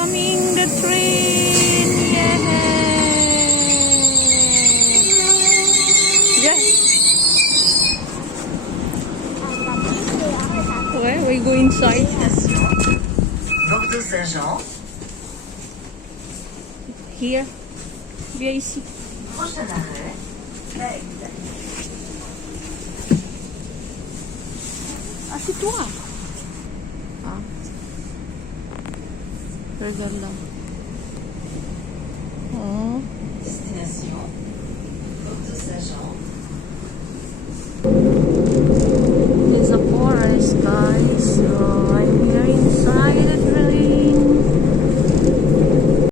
coming the train. Yeah. Yeah. Ouais, we go inside. Bordeaux Saint-Jean. Here. Viens ici. Prochain arrêt. Inday. Ah, c'est toi. Ah. Regarde là.